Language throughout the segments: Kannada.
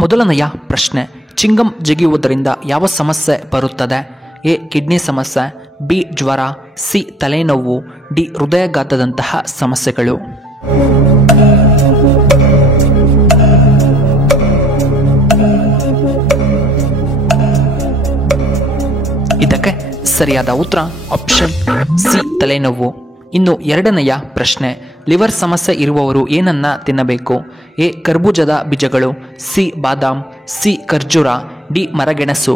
ಮೊದಲನೆಯ ಪ್ರಶ್ನೆ, ಚಿಂಗಂ ಜಿಗಿಯುವುದರಿಂದ ಯಾವ ಸಮಸ್ಯೆ ಬರುತ್ತದೆ? ಎ ಕಿಡ್ನಿ ಸಮಸ್ಯೆ, ಬಿ ಜ್ವರ, ಸಿ ತಲೆನೋವು, ಡಿ ಹೃದಯಾಘಾತದಂತಹ ಸಮಸ್ಯೆಗಳು. ಇದಕ್ಕೆ ಸರಿಯಾದ ಉತ್ತರ ಆಪ್ಷನ್ ಸಿ ತಲೆನೋವು. ಇನ್ನು ಎರಡನೆಯ ಪ್ರಶ್ನೆ, ಲಿವರ್ ಸಮಸ್ಯೆ ಇರುವವರು ಏನನ್ನ ತಿನ್ನಬೇಕು? ಎ ಕರ್ಬೂಜದ ಬೀಜಗಳು, ಸಿ ಬಾದಾಮ್, ಸಿ ಖರ್ಜೂರ, ಡಿ ಮರಗೆಣಸು.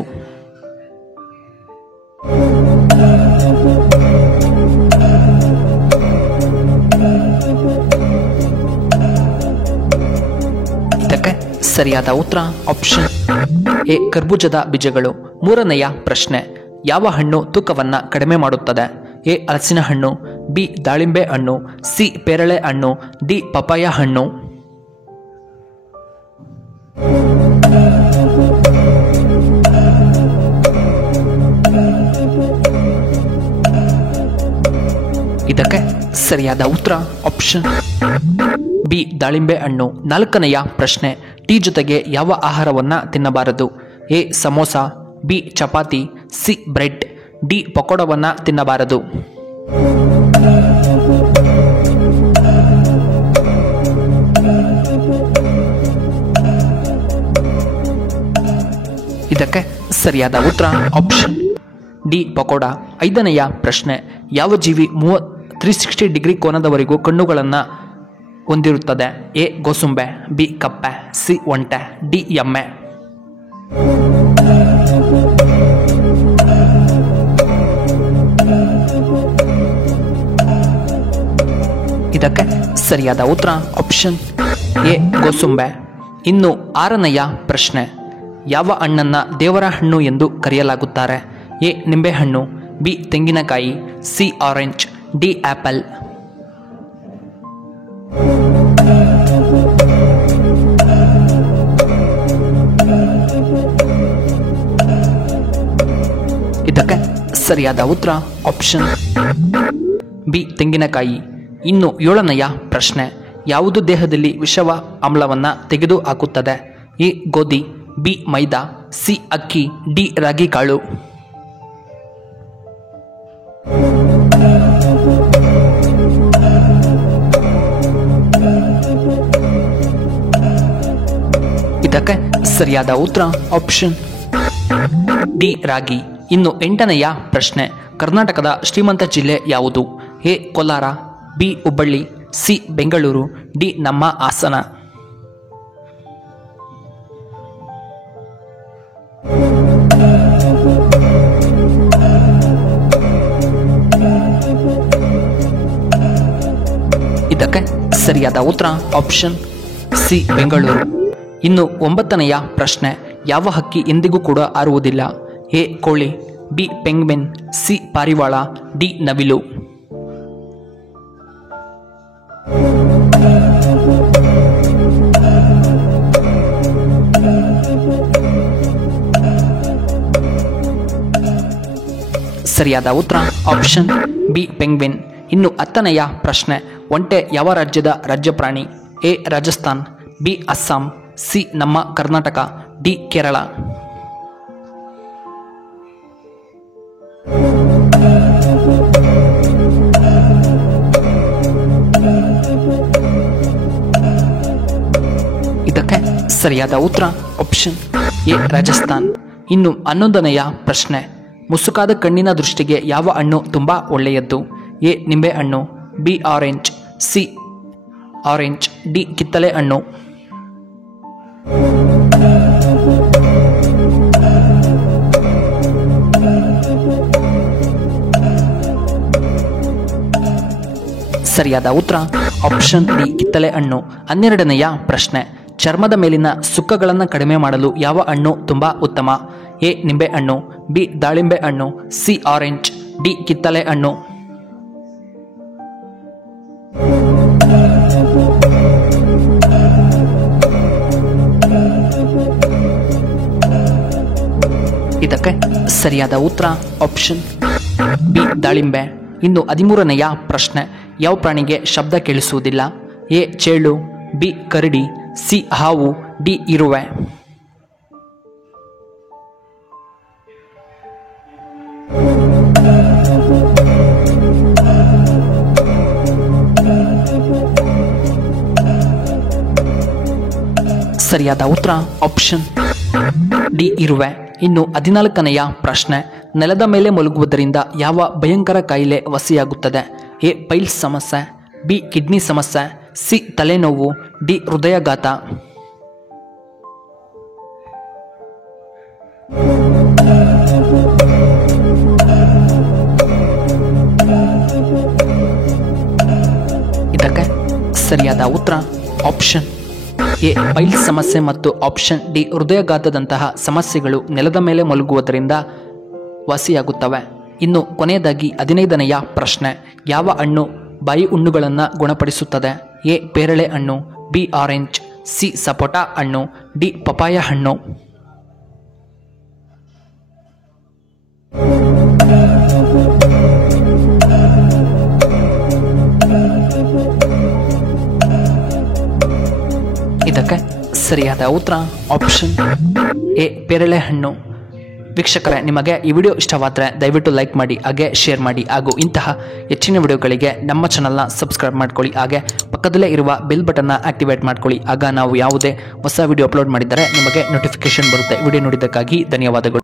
ಇದಕ್ಕೆ ಸರಿಯಾದ ಉತ್ತರ ಆಪ್ಷನ್ ಎ ಕರ್ಬೂಜದ ಬೀಜಗಳು. ಮೂರನೆಯ ಪ್ರಶ್ನೆ, ಯಾವ ಹಣ್ಣು ತೂಕವನ್ನು ಕಡಿಮೆ ಮಾಡುತ್ತದೆ? ಎ ಹಲಸಿನ ಹಣ್ಣು, ಬಿ ದಾಳಿಂಬೆ ಹಣ್ಣು, ಸಿ ಪೇರಳೆ ಹಣ್ಣು, ಡಿ ಪಪಾಯ ಹಣ್ಣು. ಇದಕ್ಕೆ ಸರಿಯಾದ ಉತ್ತರ ಆಪ್ಷನ್ ಬಿ ದಾಳಿಂಬೆ ಹಣ್ಣು. ನಾಲ್ಕನೆಯ ಪ್ರಶ್ನೆ, ಟೀ ಜೊತೆಗೆ ಯಾವ ಆಹಾರವನ್ನು ತಿನ್ನಬಾರದು? A samosa, B chapati, C bread, D ಪಕೋಡವನ್ನು ತಿನ್ನಬಾರದು. ಇದಕ್ಕೆ ಸರಿಯಾದ ಉತ್ತರ ಆಪ್ಷನ್ ಡಿ ಪಕೋಡ. ಐದನೆಯ ಪ್ರಶ್ನೆ, ಯಾವ ಜೀವಿ 360 ಡಿಗ್ರಿ ಕೋನದವರೆಗೂ ಕಣ್ಣುಗಳನ್ನು ಹೊಂದಿರುತ್ತದೆ? ಎ ಗೋಸುಂಬೆ, ಬಿ ಕಪ್ಪೆ, ಸಿ ಒಂಟೆ, ಡಿ ಎಮ್ಮೆ. ಇದಕ್ಕೆ ಸರಿಯಾದ ಉತ್ತರ ಆಪ್ಷನ್ ಎ ಗೋಸುಂಬೆ. ಇನ್ನು ಆರನೆಯ ಪ್ರಶ್ನೆ, ಯಾವ ಹಣ್ಣನ್ನು ದೇವರ ಹಣ್ಣು ಎಂದು ಕರೆಯಲಾಗುತ್ತಾರೆ? ಎ ನಿಂಬೆಹಣ್ಣು, ಬಿ ತೆಂಗಿನಕಾಯಿ, ಸಿ ಆರೆಂಜ್, ಡಿ ಆಪಲ್. ಇದಕ್ಕೆ ಸರಿಯಾದ ಉತ್ತರ ಆಪ್ಷನ್ ಬಿ ತೆಂಗಿನಕಾಯಿ. ಇನ್ನು ಏಳನೆಯ ಪ್ರಶ್ನೆ, ಯಾವುದು ದೇಹದಲ್ಲಿ ವಿಷವ ಆಮ್ಲವನ್ನು ತೆಗೆದು ಹಾಕುತ್ತದೆ? ಎ ಗೋಧಿ, ಬಿ ಮೈದಾ, ಸಿ ಅಕ್ಕಿ, ಡಿ ರಾಗಿ ಕಾಳು. ಇದಕ್ಕೆ ಸರಿಯಾದ ಉತ್ತರ ಆಪ್ಷನ್ ಡಿ ರಾಗಿ. ಇನ್ನು ಎಂಟನೆಯ ಪ್ರಶ್ನೆ, ಕರ್ನಾಟಕದ ಶ್ರೀಮಂತ ಜಿಲ್ಲೆ ಯಾವುದು? A Kolar, B Hubballi, C Bengaluru, D ನಮ್ಮ ಹಾಸನ. ಇದಕ್ಕೆ ಸರಿಯಾದ ಉತ್ತರ ಆಪ್ಷನ್ ಸಿ ಬೆಂಗಳೂರು. ಇನ್ನು ಒಂಬತ್ತನೆಯ ಪ್ರಶ್ನೆ, ಯಾವ ಹಕ್ಕಿ ಎಂದಿಗೂ ಕೂಡ ಹಾರುವುದಿಲ್ಲ? ಎ ಕೋಳಿ, ಬಿ ಪೆಂಗ್ವಿನ್, ಸಿ ಪಾರಿವಾಳ, ಡಿ ನವಿಲು. ಸರಿಯಾದ ಉತ್ತರ ಆಪ್ಷನ್ ಬಿ ಪೆಂಗ್ವಿನ್. ಇನ್ನು ಹತ್ತನೆಯ ಪ್ರಶ್ನೆ, ಒಂಟೆ ಯಾವ ರಾಜ್ಯದ ರಾಜ್ಯ ಪ್ರಾಣಿ? A Rajasthan, B Assam, C ನಮ್ಮ ಕರ್ನಾಟಕ, ಡಿ ಕೇರಳ. ಇದಕ್ಕೆ ಸರಿಯಾದ ಉತ್ತರ ಆಪ್ಷನ್ ಎ ರಾಜಸ್ಥಾನ್. ಇನ್ನು 11ನೆಯ ಪ್ರಶ್ನೆ, ಮುಸುಕಾದ ಕಣ್ಣಿನ ದೃಷ್ಟಿಗೆ ಯಾವ ಹಣ್ಣು ತುಂಬ ಒಳ್ಳೆಯದ್ದು? ಎ ನಿಂಬೆ ಹಣ್ಣು, B orange, C orange, D ಕಿತ್ತಳೆ ಹಣ್ಣು. ಸರಿಯಾದ ಉತ್ತರ ಆಪ್ಷನ್ ಡಿ ಕಿತ್ತಳೆ ಹಣ್ಣು. 12ನೆಯ ಪ್ರಶ್ನೆ, ಚರ್ಮದ ಮೇಲಿನ ಸುಕ್ಕಗಳನ್ನು ಕಡಿಮೆ ಮಾಡಲು ಯಾವ ಹಣ್ಣು ತುಂಬ ಉತ್ತಮ? ಎ ನಿಂಬೆ ಹಣ್ಣು, ಬಿ ದಾಳಿಂಬೆ ಹಣ್ಣು, ಸಿ ಆರೆಂಜ್, ಡಿ ಕಿತ್ತಳೆ ಹಣ್ಣು. ಇದಕ್ಕೆ ಸರಿಯಾದ ಉತ್ತರ ಆಪ್ಷನ್ ಬಿ ದಾಳಿಂಬೆ. ಇನ್ನು 13ನೆಯ ಪ್ರಶ್ನೆ, ಯಾವ ಪ್ರಾಣಿಗೆ ಶಬ್ದ ಕೇಳಿಸುವುದಿಲ್ಲ? ಎ ಚೇಳು, ಬಿ ಕರಡಿ, ಸಿ ಹಾವು, ಡಿ ಇರುವೆ. ಸರಿಯಾದ ಉತ್ತರ ಆಪ್ಷನ್ ಡಿ ಇರುವೆ. ಇನ್ನು 14ನೆಯ ಪ್ರಶ್ನೆ, ನೆಲದ ಮೇಲೆ ಮಲಗುವುದರಿಂದ ಯಾವ ಭಯಂಕರ ಕಾಯಿಲೆ ವಾಸಿಯಾಗುತ್ತದೆ? ಎ ಪೈಲ್ಸ್ ಸಮಸ್ಯೆ, ಬಿ ಕಿಡ್ನಿ ಸಮಸ್ಯೆ, ಸಿ ತಲೆನೋವು, ಡಿ ಹೃದಯಾಘಾತ. ಇದಕ್ಕೆ ಸರಿಯಾದ ಉತ್ತರ ಆಪ್ಷನ್ ಎ ಪೈಲ್ಸ್ ಸಮಸ್ಯೆ ಮತ್ತು ಆಪ್ಷನ್ ಡಿ ಹೃದಯಾಘಾತದಂತಹ ಸಮಸ್ಯೆಗಳು ನೆಲದ ಮೇಲೆ ಮಲಗುವುದರಿಂದ ವಾಸಿಯಾಗುತ್ತವೆ. ಇನ್ನು ಕೊನೆಯದಾಗಿ 15ನೆಯ ಪ್ರಶ್ನೆ, ಯಾವ ಹಣ್ಣು ಬಾಯಿ ಹುಣ್ಣುಗಳನ್ನು ಗುಣಪಡಿಸುತ್ತದೆ? ಎ ಪೇರಳೆ ಹಣ್ಣು, ಬಿ ಆರೆಂಜ್, ಸಿ ಸಪೋಟ ಹಣ್ಣು, ಡಿ ಪಪಾಯ ಹಣ್ಣು. ಇದಕ್ಕೆ ಸರಿಯಾದ ಉತ್ತರ ಆಪ್ಷನ್ ಎ ಪೇರಳೆ ಹಣ್ಣು. ವೀಕ್ಷಕರೇ, ನಿಮಗೆ ಈ ವಿಡಿಯೋ ಇಷ್ಟವಾದರೆ ದಯವಿಟ್ಟು ಲೈಕ್ ಮಾಡಿ, ಹಾಗೆ ಶೇರ್ ಮಾಡಿ, ಹಾಗೂ ಇಂತಹ ಹೆಚ್ಚಿನ ವಿಡಿಯೋಗಳಿಗೆ ನಮ್ಮ ಚಾನಲ್ನ ಸಬ್ಸ್ಕ್ರೈಬ್ ಮಾಡ್ಕೊಳ್ಳಿ. ಹಾಗೆ ಪಕ್ಕದಲ್ಲೇ ಇರುವ ಬೆಲ್ ಬಟನ್ನ ಆಕ್ಟಿವೇಟ್ ಮಾಡ್ಕೊಳ್ಳಿ. ಆಗ ನಾವು ಯಾವುದೇ ಹೊಸ ವಿಡಿಯೋ ಅಪ್ಲೋಡ್ ಮಾಡಿದರೆ ನಿಮಗೆ ನೋಟಿಫಿಕೇಶನ್ ಬರುತ್ತೆ. ವಿಡಿಯೋ ನೋಡಿದ್ದಕ್ಕಾಗಿ ಧನ್ಯವಾದಗಳು.